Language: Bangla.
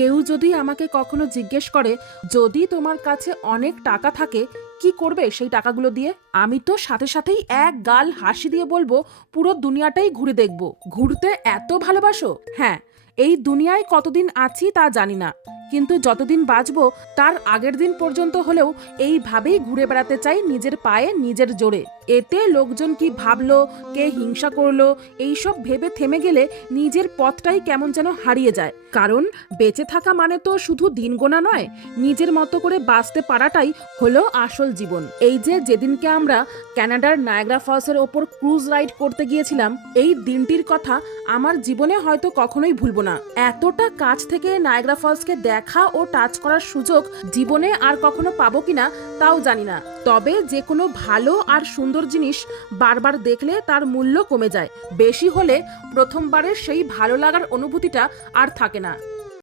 কেউ যদি আমাকে কখনো জিজ্ঞেস করে, যদি তোমার কাছে অনেক টাকা থাকে কি করবে সেই টাকাগুলো দিয়ে, আমি তো সাথে সাথেই এক গাল হাসি দিয়ে বলবো, পুরো দুনিয়াটাই ঘুরে দেখব। ঘুরতে এত ভালোবাসো? হ্যাঁ, এই দুনিয়ায় কতদিন আছি তা জানি না, কিন্তু যতদিন বাঁচবো তার আগের দিন পর্যন্ত হলেও এইভাবেই ঘুরে বেড়াতে চাই নিজের পায়ে নিজের জোরে। এতে লোকজন কি ভাবলো, কে হিংসা করলো, এইসব ভেবে থেমে গেলে নিজের পথটাই কেমন যেন হারিয়ে যায়। কারণ বেঁচে থাকা মানে তো শুধু দিন গোনা নয়, নিজের মতো করে বাঁচতে পারাটাই হলো আসল জীবন। এই যে যেদিনকে আমরা কানাডার নায়াগ্রা ফলসের ওপর ক্রুজ রাইড করতে গিয়েছিলাম, এই দিনটির কথা আমার জীবনে হয়তো কখনোই ভুলবো না। এতটা কাছ থেকে নায়াগ্রা ফলসকে দেখা ও টাচ করার সুযোগ জীবনে আর কখনো পাবো কিনা তাও জানি না। তবে যে কোনো ভালো আর সুন্দর জিনিস বারবার দেখলে তার মূল্য কমে যায়, বেশি হলে প্রথমবারের সেই ভালো লাগার অনুভূতিটা আর থাকে না।